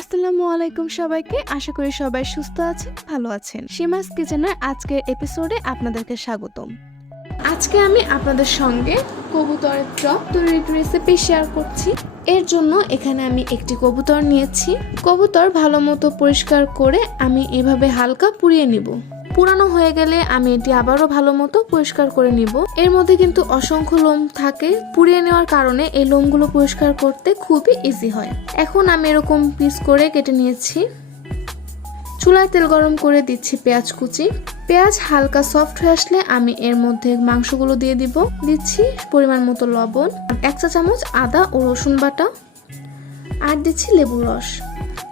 আসসালামু আলাইকুম সবাইকে। আশা করি সবাই সুস্থ আছেন, ভালো আছেন। সীমাস কিচেনের আজকের এপিসোডে আপনাদেরকে স্বাগতম। আজকে আমি আপনাদের সঙ্গে কবুতরের চপ তৈরির রেসিপি শেয়ার করছি। এর জন্য এখানে আমি একটি কবুতর নিয়েছি। কবুতর ভালো মতো পরিষ্কার করে আমি এভাবে হালকা পুড়িয়ে নিব। পুরানো হয়ে গেলে আমি এটি আবারও ভালো মতো পরিষ্কার করে নিব। এর মধ্যে কিন্তু অসংখ্য লোম থাকে। পুড়িয়ে নেওয়ার কারণে এই লোমগুলো পরিষ্কার করতে খুবই ইজি হয়। এখন আমি এরকম পিস করে কেটে নিয়েছি। চুলায় তেল গরম করে দিচ্ছি পেঁয়াজ কুচি। পেঁয়াজ হালকা সফট হয়ে আসলে আমি এর মধ্যে মাংসগুলো দিয়ে দিব। দিচ্ছি পরিমাণ মতো লবণ, এক চা চামচ আদা ও রসুন বাটা আর দিচ্ছি লেবু রস।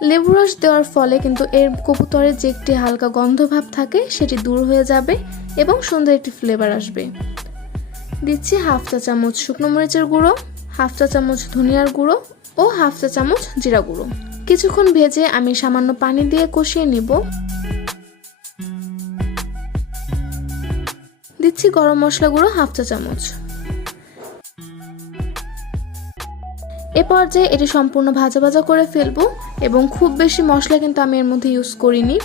লেবু রস দেওয়ার ফলে কিন্তু এর কবুতরের যে একটি হালকা গন্ধ ভাব থাকে, সেটি দূর হয়ে যাবে এবং সুন্দর একটি ফ্লেভার আসবে। দিচ্ছি হাফ চা চামচ শুকনো মরিচের গুঁড়ো, হাফ চা চামচ ধনিয়ার গুঁড়ো ও হাফ চা চামচ জিরা গুঁড়ো। কিছুক্ষণ ভেজে আমি সামান্য পানি দিয়ে কষিয়ে নিব। দিচ্ছি গরম মশলা গুঁড়ো হাফ চা চামচ। এ পর্যায়ে এটি সম্পূর্ণ ভাজা ভাজা করে ফেলব এবং খুব বেশি মশলা কিন্তু আমি এর মধ্যে ইউজ করিনি।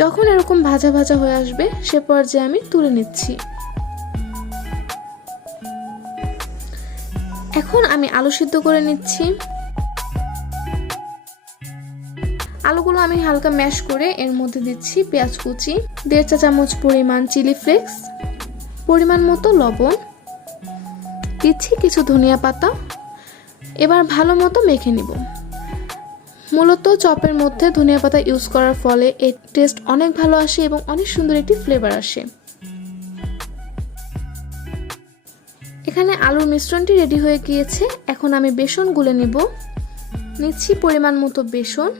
যখন এরকম ভাজা ভাজা হয়ে আসবে, সে পর্যায়ে আমি তুলে নিচ্ছি। এখন আমি আলু সিদ্ধ করে নিচ্ছি। আলুগুলো আমি হালকা ম্যাশ করে এর মধ্যে দিচ্ছি পেঁয়াজ কুচি, দেড় চা চামচ পরিমাণ চিলি ফ্লেক্স, পরিমাণ মতো লবণ, দিচ্ছি কিছু ধনিয়া পাতা। এবার ভালো মতো মেখে নিব। মূলত চপের মধ্যে ধনিয়া পাতা ইউজ করার ফলে এর টেস্ট অনেক ভালো আসে এবং অনেক সুন্দর একটি ফ্লেভার আসে। এখানে আলুর মিশ্রণটি রেডি হয়ে গিয়েছে। এখন আমি বেসন গুলে নিব। নিচ্ছি পরিমাণ মতো বেসন,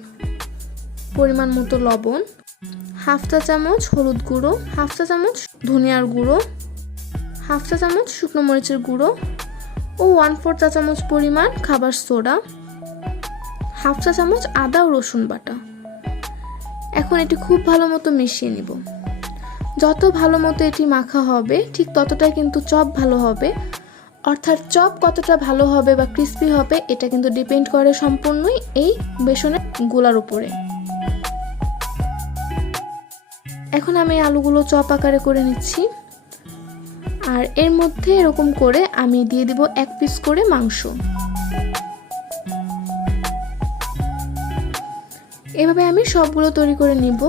পরিমাণ মতো লবণ, হাফ চা চামচ হলুদ গুঁড়ো, হাফ চা চামচ ধনিয়ার গুঁড়ো, হাফ চা চামচ শুকনো মরিচের গুঁড়ো ও ওয়ান ফোর চা চামচ পরিমাণ খাবার সোডা, হাফ চা চামচ আদা ও রসুন বাটা। এখন এটি খুব ভালো মতো মিশিয়ে নিব। যত ভালো মতো এটি মাখা হবে, ঠিক ততটাই কিন্তু চপ ভালো হবে। অর্থাৎ চপ কতটা ভালো হবে বা ক্রিস্পি হবে, এটা কিন্তু ডিপেন্ড করে সম্পূর্ণই এই বেসনের গোলার উপরে। এখন আমি আলুগুলো চপ আকারে করে নিচ্ছি। আর এর মধ্যে এরকম করে আমি দিয়ে দিব এক পিস করে মাংস। এভাবে আমি সবগুলো তৈরি করে নিব।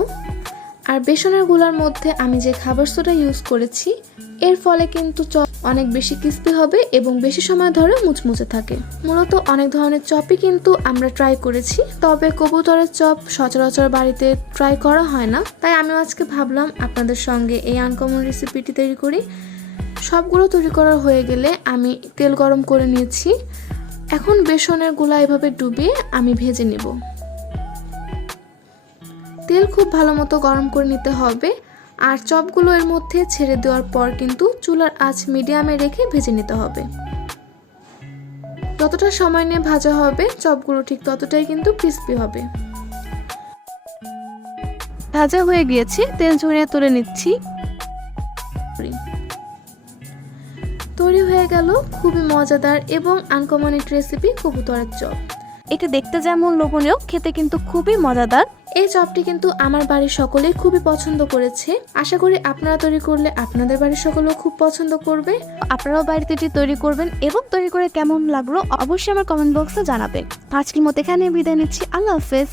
আর বেসনেরগুলার মধ্যে আমি যে খাবার সোডা ইউজ করেছি, এর ফলে কিন্তু চপ অনেক বেশি ক্রিস্পি হবে এবং বেশি সময় ধরে মুচমুচে থাকে। মূলত অনেক ধরনের চপই কিন্তু আমরা ট্রাই করেছি, তবে কবুতরের চপ সচরাচর বাড়িতে ট্রাই করা হয় না। তাই আমি আজকে ভাবলাম আপনাদের সঙ্গে এই আনকমন রেসিপিটি তৈরি করি। সবগুলো তৈরি করা হয়ে গেলে আমি তেল গরম করে নিয়েছি। এখন বেসনেরগুলা এভাবে ডুবিয়ে আমি ভেজে নেব। তেল খুব ভালো মতো গরম করে নিতে হবে। আর চপগুলো এর মধ্যে ছেড়ে দেওয়ার পর কিন্তু চুলার আঁচ মিডিয়ামে রেখে ভেজে নিতে হবে। যতটা সময় নিয়ে ভাজা হবে, চপগুলো ঠিক ততটাই কিন্তু ক্রিস্পি হবে। ভাজা হয়ে গিয়েছে, তেল ঝরিয়ে তুলে নিচ্ছি। তৈরি হয়ে গেল খুবই মজাদার এবং আনকমন রেসিপি কবুতরের চপ। এটা দেখতে যেমন লোভনীয় খেতে কিন্তু খুবই মজাদার। এই চপটি কিন্তু আমার বাড়ির সকলেই খুবই পছন্দ করেছে। আশা করি আপনারা তৈরি করলে আপনাদের বাড়ির সকলেও খুব পছন্দ করবে। আপনারাও বাড়িতে এটি তৈরি করবেন এবং তৈরি করে কেমন লাগল অবশ্যই আমার কমেন্ট বক্সে জানাবেন। আজকের মতো এখানে বিদায় নিচ্ছি। আল্লাহ হাফেজ।